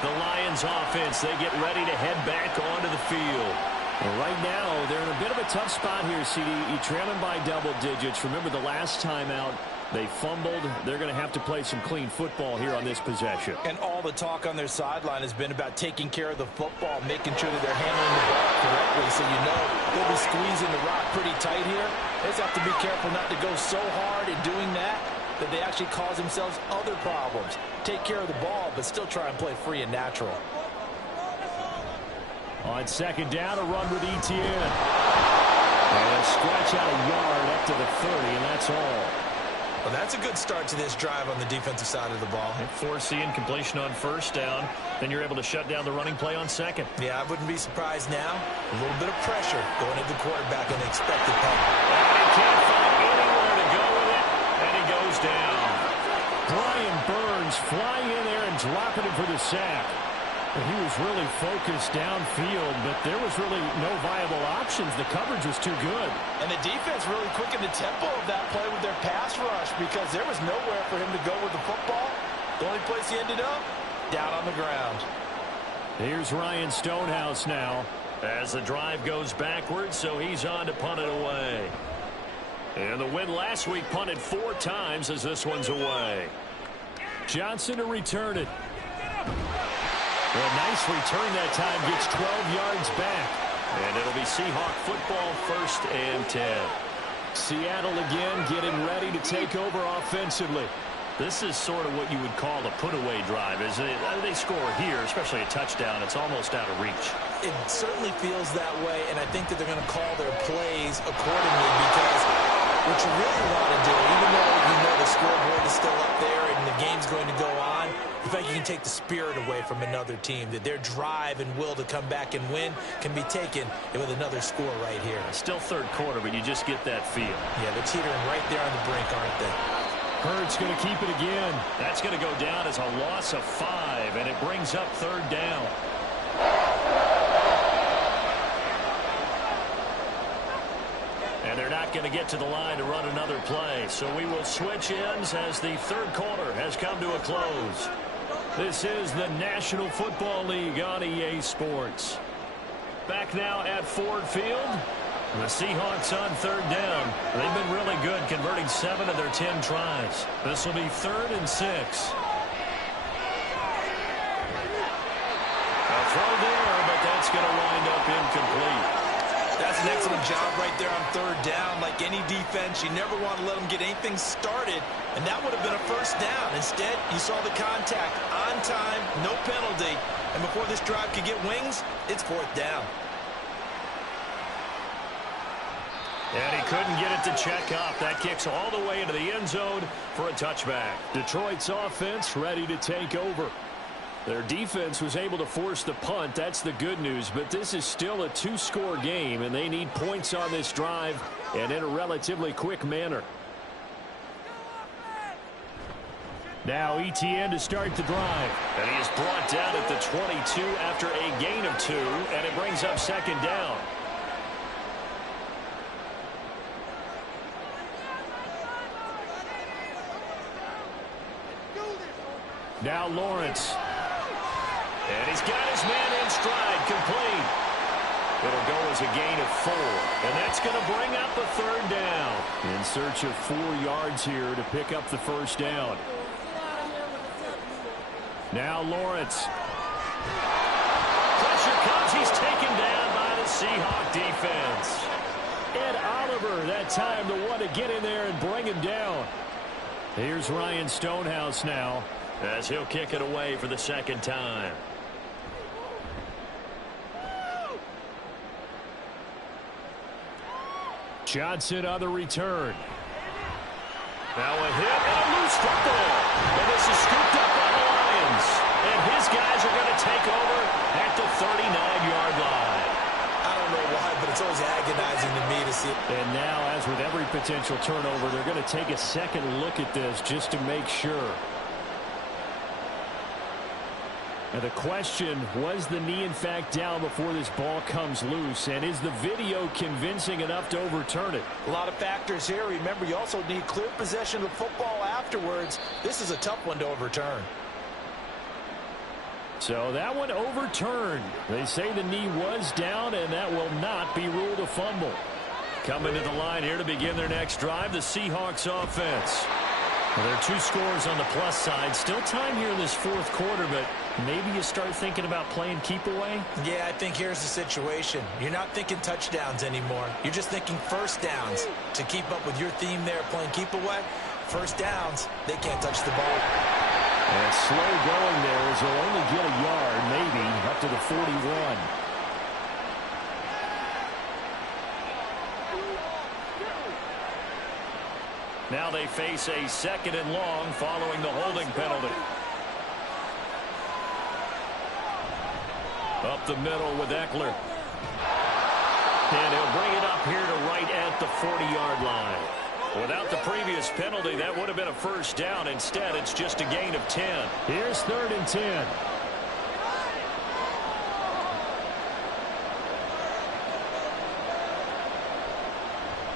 The Lions offense, they get ready to head back onto the field. Well, right now, they're in a bit of a tough spot here, CD. You're trailing by double digits. Remember the last time out, they fumbled. They're going to have to play some clean football here on this possession. And all the talk on their sideline has been about taking care of the football, making sure that they're handling the ball correctly. So you know they'll be squeezing the rock pretty tight here. They just have to be careful not to go so hard in doing that they actually cause themselves other problems. Take care of the ball, but still try and play free and natural. On 2nd down, a run with Etienne. And stretch out a yard up to the 30, and that's all. Well, that's a good start to this drive on the defensive side of the ball. And force the incompletion on 1st down. Then you're able to shut down the running play on 2nd. Yeah, I wouldn't be surprised now. A little bit of pressure going into the quarterback on the expected punt. And he can't find anywhere to go with it, and he goes down. Brian Burns flying in there and dropping him for the sack. And he was really focused downfield, but there was really no viable options. The coverage was too good. And the defense really quickened the tempo of that play with their pass rush because there was nowhere for him to go with the football. The only place he ended up, down on the ground. Here's Ryan Stonehouse now. As the drive goes backwards, so he's on to punt it away. And the win last week punted 4 times as this one's away. Johnson to return it. Well, nice return that time. Gets 12 yards back. And it'll be Seahawk football 1st and 10. Seattle again getting ready to take over offensively. This is sort of what you would call a put-away drive, isn't it? They score here, especially a touchdown. It's almost out of reach. It certainly feels that way, and I think that they're going to call their plays accordingly because what you really want to do, even though you know the scoreboard is still up there and the game's going to go on, You feel like you can take the spirit away from another team, that their drive and will to come back and win can be taken with another score right here. Still third quarter, but you just get that feel. Yeah, they're teetering right there on the brink, aren't they? Hurts going to keep it again. That's going to go down as a loss of 5, and it brings up third down. And they're not going to get to the line to run another play. So we will switch ends as the third quarter has come to a close. This is the National Football League on EA Sports. Back now at Ford Field. The Seahawks on third down. They've been really good, converting 7 of their 10 tries. This will be 3rd and 6. A throw there, but that's going to wind up incomplete. That's an excellent job right there on third down. Like any defense, you never want to let them get anything started, and that would have been a first down. Instead, you saw the contact on time, no penalty, and before this drive could get wings, it's 4th down. And he couldn't get it to check up. That kicks all the way into the end zone for a touchback. Detroit's offense ready to take over. Their defense was able to force the punt. That's the good news. But this is still a 2-score game, and they need points on this drive and in a relatively quick manner. Now ETN to start the drive. And he is brought down at the 22 after a gain of 2, and it brings up 2nd down. Now Lawrence. And he's got his man in stride, complete. It'll go as a gain of 4. And that's going to bring up a 3rd down. In search of 4 yards here to pick up the first down. Now Lawrence. Pressure comes. He's taken down by the Seahawk defense. Ed Oliver, that time the one to get in there and bring him down. Here's Ryan Stonehouse now, as he'll kick it away for the 2nd time. Johnson on the return. Now a hit and a loose football. And this is scooped up by the Lions. And his guys are going to take over at the 39-yard line. I don't know why, but it's always agonizing to me to see. And now, as with every potential turnover, they're going to take a second look at this just to make sure. And the question, was the knee in fact down before this ball comes loose? And is the video convincing enough to overturn it? A lot of factors here. Remember, you also need clear possession of the football afterwards. This is a tough one to overturn. So that one overturned. They say the knee was down, and that will not be ruled a fumble. Coming to the line here to begin their next drive, the Seahawks offense. Well, there are 2 scores on the plus side. Still time here in this 4th quarter, but maybe you start thinking about playing keep away? Yeah, I think here's the situation. You're not thinking touchdowns anymore. You're just thinking first downs. To keep up with your theme there, playing keep away, first downs, they can't touch the ball. And slow going there as they'll only get a yard, maybe, up to the 41. Now they face a 2nd and long following the holding penalty. Up the middle with Eckler. And he'll bring it up here to right at the 40-yard line. Without the previous penalty, that would have been a first down. Instead, it's just a gain of 10. Here's 3rd and 10.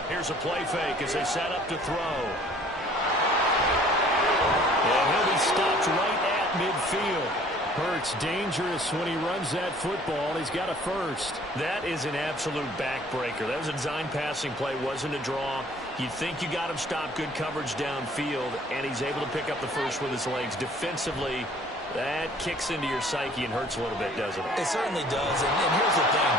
Here's a play fake as they set up to throw. And he'll be stopped right at midfield. Hurts dangerous when he runs that football. He's got a first. That is an absolute backbreaker. That was a design passing play, wasn't a draw. You think you got him stopped, good coverage downfield, and he's able to pick up the first with his legs. Defensively, that kicks into your psyche and hurts a little bit, doesn't it? It certainly does, and here's the thing.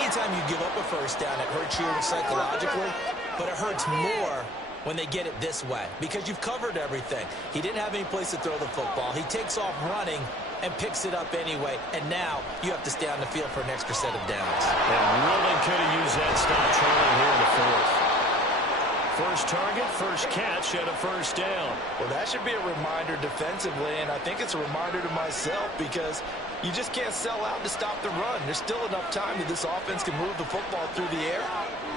Anytime you give up a first down, it hurts you psychologically, but it hurts more when they get it this way because you've covered everything. He didn't have any place to throw the football. He takes off running and picks it up anyway, and now you have to stay on the field for an extra set of downs. And really could have used that stop trailing here in the 4th. First target, first catch, and a first down. Well, that should be a reminder defensively, and I think it's a reminder to myself because you just can't sell out to stop the run. There's still enough time that this offense can move the football through the air,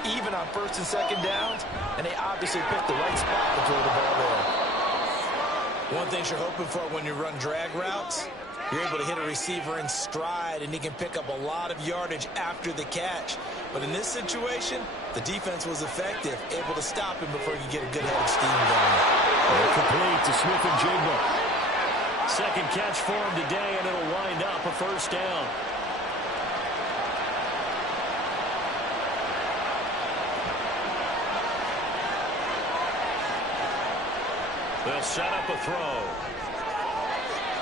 even on first and second downs, and they obviously picked the right spot to throw the ball there. One thing you're hoping for when you run drag routes, you're able to hit a receiver in stride, and he can pick up a lot of yardage after the catch. But in this situation, the defense was effective, able to stop him before he could get a good head of steam going. Complete to Smith-Njigba. Second catch for him today, and it'll wind up a first down. They'll set up a throw.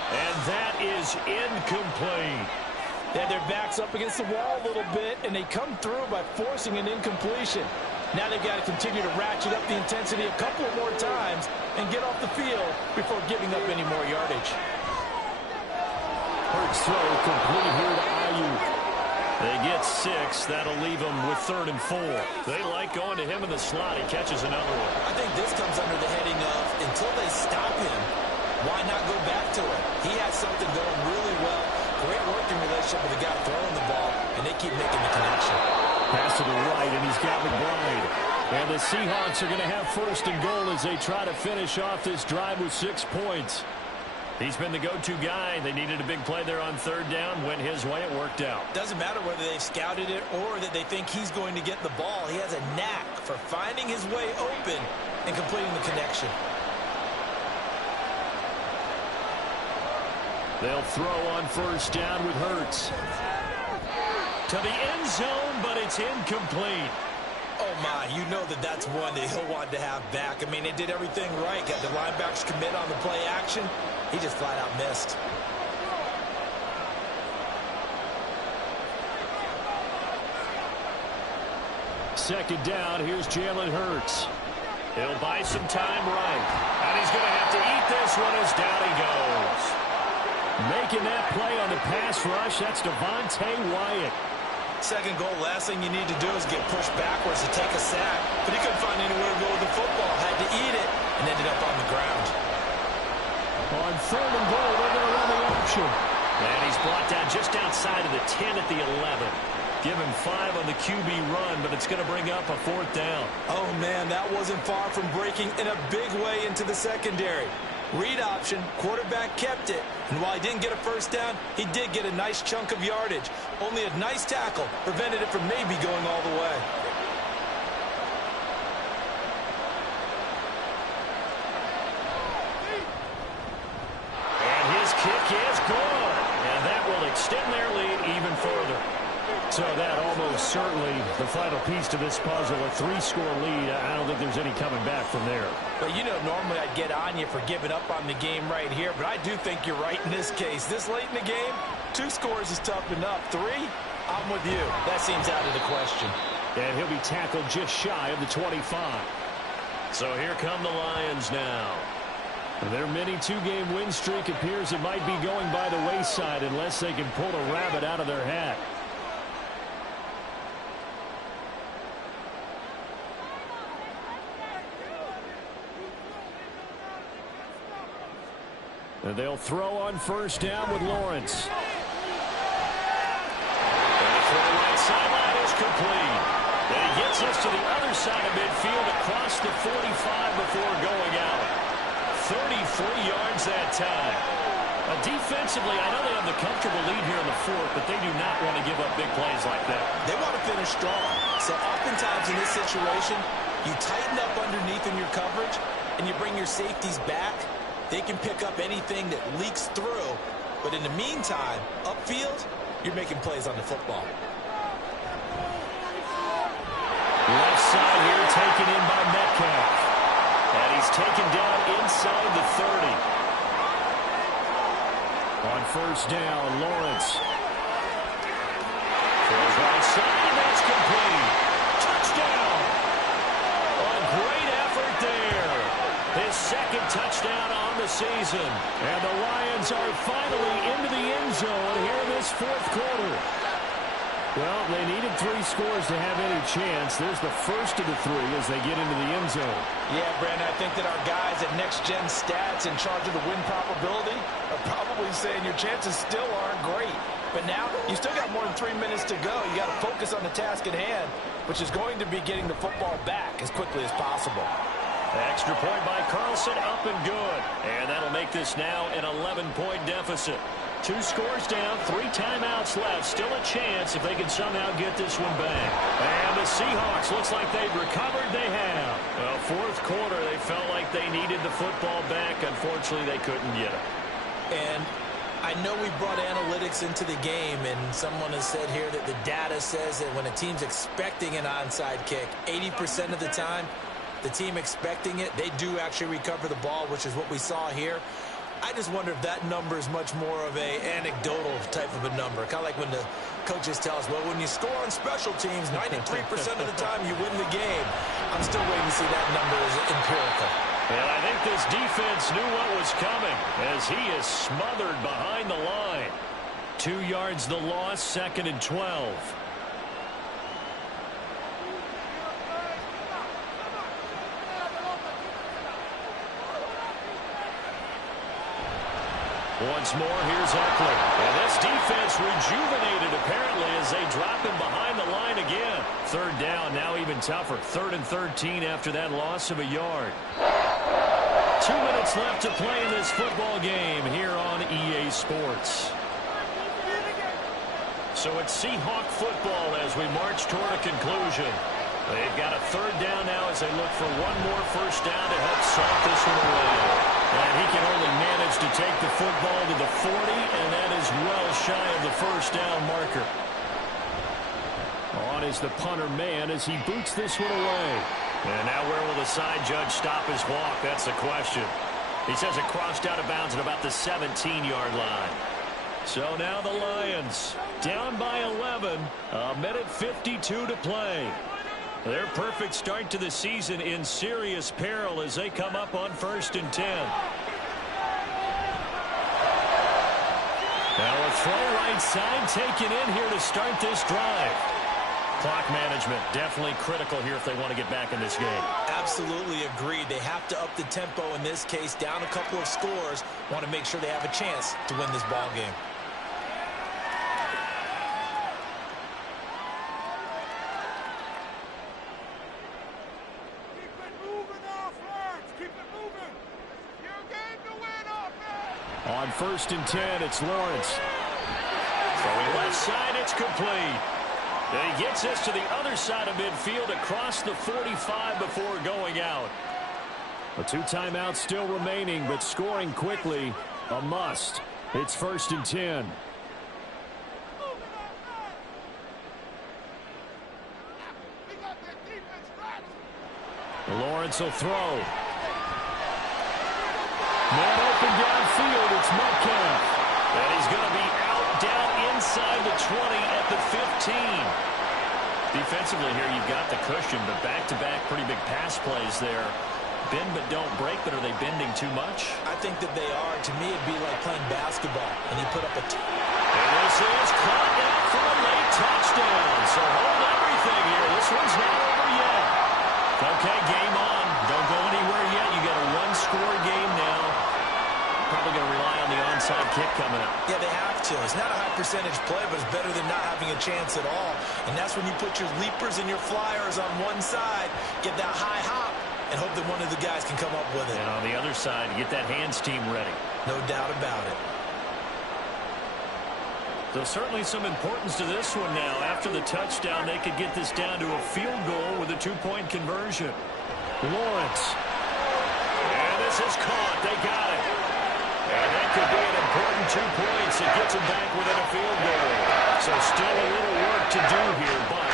And that is incomplete. They had their backs up against the wall a little bit, and they come through by forcing an incompletion. Now they've got to continue to ratchet up the intensity a couple more times and get off the field before giving up any more yardage. Hurts throw complete here to Ayuk. They get 6. That'll leave them with 3rd and 4. They like going to him in the slot. He catches another one. I think this comes under the heading of until they stop him, why not go back to him? He has something going really well. Great working relationship with the guy throwing the ball, and they keep making the connection. Pass to the right, and he's got McBride. And the Seahawks are going to have 1st and goal as they try to finish off this drive with 6 points. He's been the go-to guy. They needed a big play there on 3rd down. Went his way. It worked out. Doesn't matter whether they've scouted it or that they think he's going to get the ball. He has a knack for finding his way open and completing the connection. They'll throw on 1st down with Hurts. To the end zone, but it's incomplete. Oh, my, you know that that's one that he'll want to have back. I mean, they did everything right. Got the linebackers commit on the play action. He just flat out missed. Second down, here's Jalen Hurts. He'll buy some time right. And he's going to have to eat this one as down he goes. Making that play on the pass rush, that's Devontae Wyatt. Second goal, last thing you need to do is get pushed backwards to take a sack. But he couldn't find anywhere to go with the football. Had to eat it and ended up on the ground. On 3rd and goal, they're going to run the option. And he's brought down just outside of the 10 at the 11. Give him 5 on the QB run, but it's going to bring up a 4th down. Oh, man, that wasn't far from breaking in a big way into the secondary. Read option, quarterback kept it, and while he didn't get a 1st down, he did get a nice chunk of yardage. Only a nice tackle prevented it from maybe going all the way. And his kick is good, and that will extend their lead even further. So that almost certainly the final piece to this puzzle, a 3-score lead. I don't think there's any coming back from there. But, you know, normally I'd get on you for giving up on the game right here, but I do think you're right in this case. This late in the game, 2 scores is tough enough. 3, I'm with you. That seems out of the question. And he'll be tackled just shy of the 25. So here come the Lions now. Their mini 2-game win streak appears it might be going by the wayside unless they can pull a rabbit out of their hat. And they'll throw on 1st down with Lawrence. And the throw right sideline is complete. And he gets us to the other side of midfield across the 45 before going out. 33 yards that time. Defensively, I know they have the comfortable lead here in the 4th, but they do not want to give up big plays like that. They want to finish strong. So oftentimes in this situation, you tighten up underneath in your coverage, and you bring your safeties back. They can pick up anything that leaks through. But in the meantime, upfield, you're making plays on the football. Left side here taken in by Metcalf. And he's taken down inside the 30. On 1st down, Lawrence. Throws right side, and that's complete. Touchdown. A great effort there. His 2nd touchdown on the season. And the Lions are finally into the end zone here in this 4th quarter. Well, they needed 3 scores to have any chance. There's the first of the 3 as they get into the end zone. Yeah, Brandon, I think that our guys at Next Gen Stats in charge of the win probability are probably saying your chances still aren't great. But now you still got more than 3 minutes to go. You got to focus on the task at hand, which is going to be getting the football back as quickly as possible. Extra point by Carlson, up and good. And that'll make this now an 11-point deficit. 2 scores down, 3 timeouts left. Still a chance if they can somehow get this one back. And the Seahawks, looks like they've recovered. They have. Well, fourth quarter, they felt like they needed the football back. Unfortunately, they couldn't get it. And I know we brought analytics into the game, and someone has said here that the data says that when a team's expecting an onside kick, 80% of the time, the team expecting it, they do actually recover the ball, which is what we saw here. I just wonder if that number is much more of a anecdotal type of a number. Kind of like when the coaches tell us, well, when you score on special teams, 93% of the time you win the game. I'm still waiting to see that number as empirical. And I think this defense knew what was coming as he is smothered behind the line. 2 yards the loss, 2nd and 12. Once more, here's Eckler. And this defense rejuvenated, apparently, as they drop him behind the line again. 3rd down, now even tougher. 3rd and 13 after that loss of a yard. 2 minutes left to play in this football game here on EA Sports. So it's Seahawk football as we march toward a conclusion. They've got a 3rd down now as they look for one more first down to help salt this one away. And he can only manage to take the football to the 40, and that is well shy of the first down marker. On is the punter man as he boots this one away. And now where will the side judge stop his walk? That's the question. He says it crossed out of bounds at about the 17-yard line. So now the Lions down by 11, a minute 52 to play. Their perfect start to the season in serious peril as they come up on 1st and 10. Now a throw right side taken in here to start this drive. Clock management definitely critical here if they want to get back in this game. Absolutely agreed. They have to up the tempo in this case, down a couple of scores. Want to make sure they have a chance to win this ball game. On 1st and 10, it's Lawrence. Throwing left side, it's complete. And he gets us to the other side of midfield across the 45 before going out. The 2 timeouts still remaining, but scoring quickly, a must. It's 1st and 10. Lawrence will throw. Man open downfield, it's Metcalf. And he's going to be out, down inside the 20 at the 15. Defensively here, you've got the cushion, but back-to-back pretty big pass plays there. Bend but don't break, but are they bending too much? I think that they are. To me, it'd be like playing basketball, and he put up a... And this is caught out for a late touchdown. So hold everything here. This one's not over yet. Okay, game on. Don't go anywhere yet. You got a one-score game now. Probably going to rely on the onside kick coming up. Yeah, they have to. It's not a high percentage play, but it's better than not having a chance at all. And that's when you put your leapers and your flyers on one side, get that high hop, and hope that one of the guys can come up with it. And on the other side, get that hands team ready. No doubt about it. So certainly some importance to this one now. After the touchdown, they could get this down to a field goal with a 2-point conversion. Lawrence. And this is caught. They got it. And that could be an important 2 points. It gets them back within a field goal. So still a little work to do here, but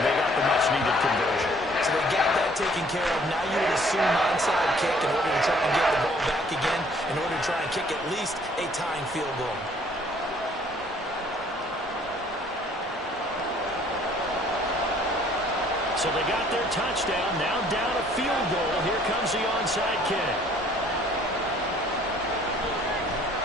they got the much-needed conversion. So they got that taken care of. Now you would assume onside kick in order to try and get the ball back again, in order to try and kick at least a tying field goal. So they got their touchdown, now down a field goal. Here comes the onside kick.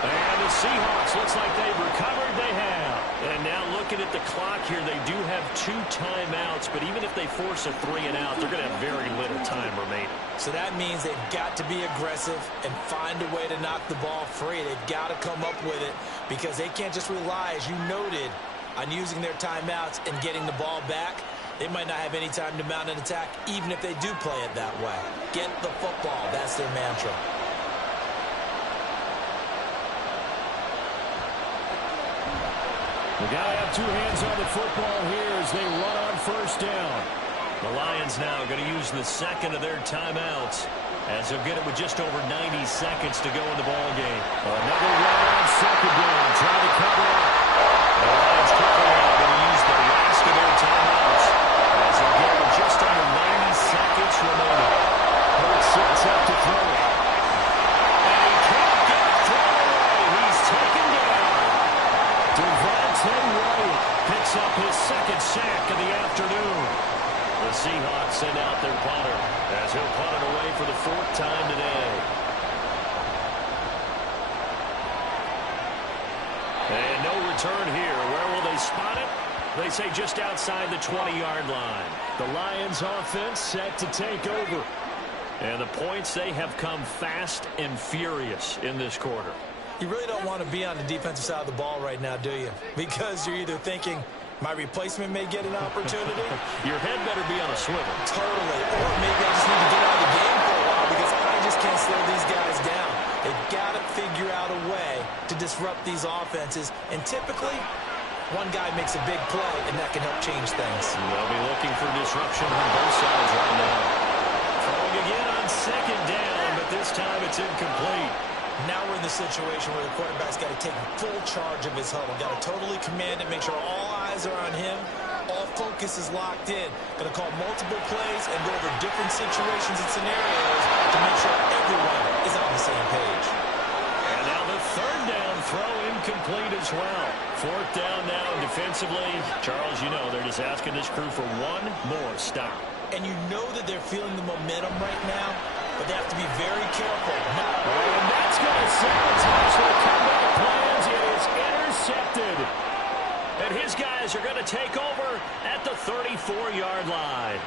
And the Seahawks, looks like they've recovered. They have. And now look looking at the clock here, they do have 2 timeouts, but even if they force a 3 and out, they're going to have very little time remaining. So that means they've got to be aggressive and find a way to knock the ball free. They've got to come up with it because they can't just rely, as you noted, on using their timeouts and getting the ball back. They might not have any time to mount an attack, even if they do play it that way. Get the football. That's their mantra. We got to have 2 hands on the football here as they run on first down. The Lions now going to use the second of their timeouts as they'll get it with just over 90 seconds to go in the ball game. Another run on second down. Try to cover up. The Lions quickly are going to use the last of their timeouts as they'll get it with just under 90 seconds remaining. Hurts sets up to throw it. And he can't get it thrown away. He's taken down. Devontae Wyatt Picks up his second sack of the afternoon. The Seahawks send out their punter as he'll punt it away for the 4th time today. And no return here. Where will they spot it? They say just outside the 20-yard line. The Lions offense set to take over. And the points, they have come fast and furious in this quarter. You really don't want to be on the defensive side of the ball right now, do you? Because you're either thinking, my replacement may get an opportunity. Your head better be on a swivel. Totally. Or maybe I just need to get out of the game for a while because I just can't slow these guys down. They've got to figure out a way to disrupt these offenses. And typically, one guy makes a big play, and that can help change things. They'll be looking for disruption on both sides right now. Throwing again on second down, but this time it's incomplete. Now we're in the situation where the quarterback's got to take full charge of his huddle. Got to totally command it, make sure all eyes are on him. All focus is locked in. Got to call multiple plays and go over different situations and scenarios to make sure everyone is on the same page. And now the 3rd down throw incomplete as well. 4th down now defensively. Charles, you know they're just asking this crew for one more stop. And you know that they're feeling the momentum right now, but they have to be very careful. And that's going to sabotage their comeback plans. It is intercepted. And his guys are going to take over at the 34-yard line.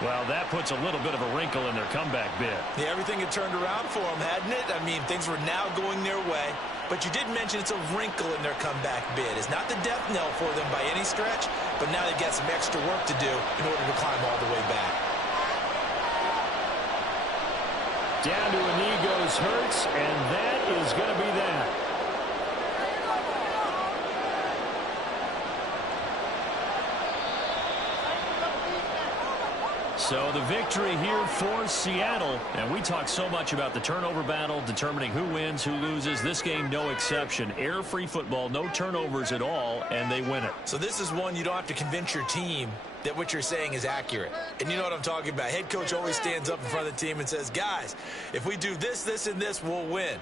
Well, that puts a little bit of a wrinkle in their comeback bid. Yeah, everything had turned around for them, hadn't it? I mean, things were now going their way. But you did mention it's a wrinkle in their comeback bid. It's not the death knell for them by any stretch, but now they've got some extra work to do in order to climb all the way back. Down to a knee goes Hurts, and that is going to be that. So the victory here for Seattle. And we talk so much about the turnover battle, determining who wins, who loses. This game, no exception. Air-free football, no turnovers at all, and they win it. So this is one you don't have to convince your team that what you're saying is accurate. And you know what I'm talking about. Head coach always stands up in front of the team and says, guys, if we do this, this, and this, we'll win.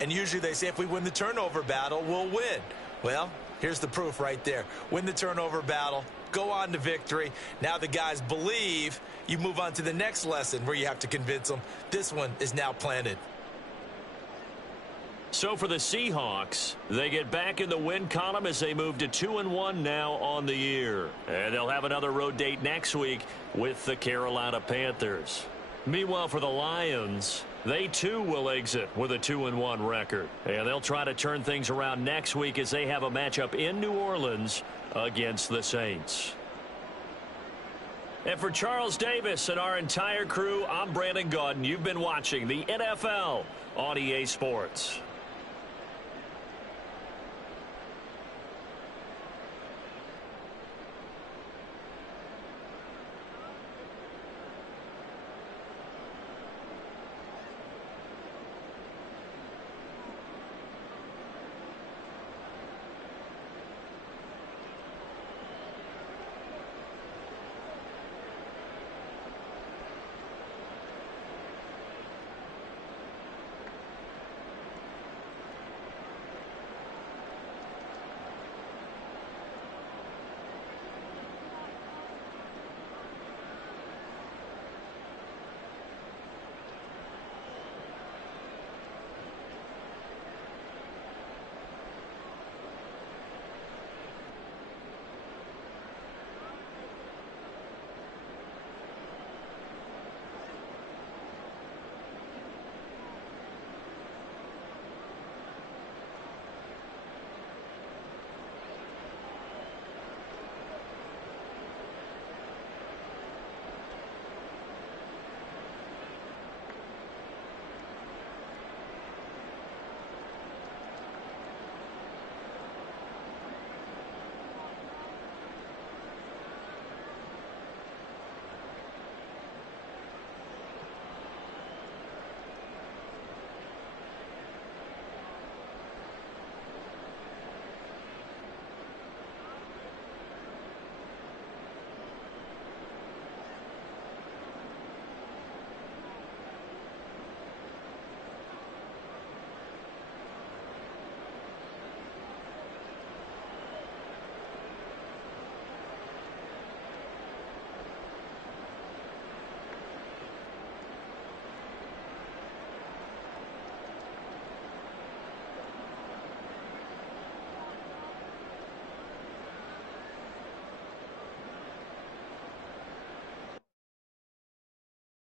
And usually they say if we win the turnover battle, we'll win. Well, here's the proof right there. Win the turnover battle. Go on to victory. Now the guys believe. You move on to the next lesson where you have to convince them. This one is now planted. So for the Seahawks, they get back in the win column as they move to 2-1 now on the year. And they'll have another road date next week with the Carolina Panthers. Meanwhile, for the Lions, they too will exit with a 2-1 record. And they'll try to turn things around next week as they have a matchup in New Orleans against the Saints. And for Charles Davis and our entire crew, I'm Brandon Gaudin. You've been watching the NFL on EA Sports.